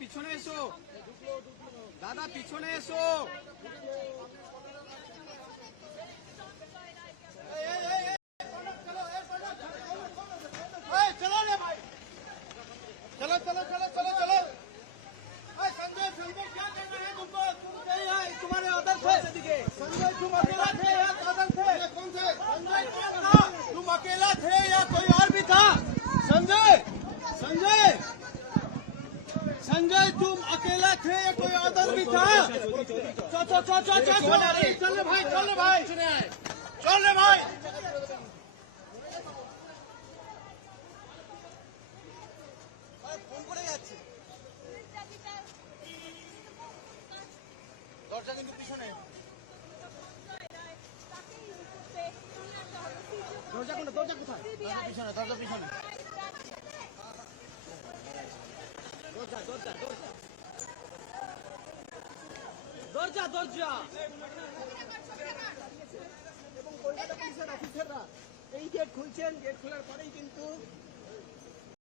পিছনে এসো, দাদা পিছনে এসো। चलो रे भाई, चलो चलो चलो चलो चलो। संजय संजय क्या कर रहे हैं? तुमको तुम कहीं है, तुम्हारे आदर्श है। संजय तुम अकेला थे या आदर्श थे? कौन से संजय? तुम अकेला थे या कोई और भी था? संजय संजय संजय तुम अकेला थे या कोई आदर्श भी था? चल चल चल चल चल चल रे भाई, चल रे भाई, चल रे भाई। দরজা কিন্তু পিছনে, দরজা কোথায়? দরজা কোথায়? দরজা পিছনে, দরজা পিছনে, দরজা দরজা দরজা দরজা দরজা। এবং কলকাতা পুলিশের অফিসাররা এই গেট খুলছেন, গেট খোলার পরেই কিন্তু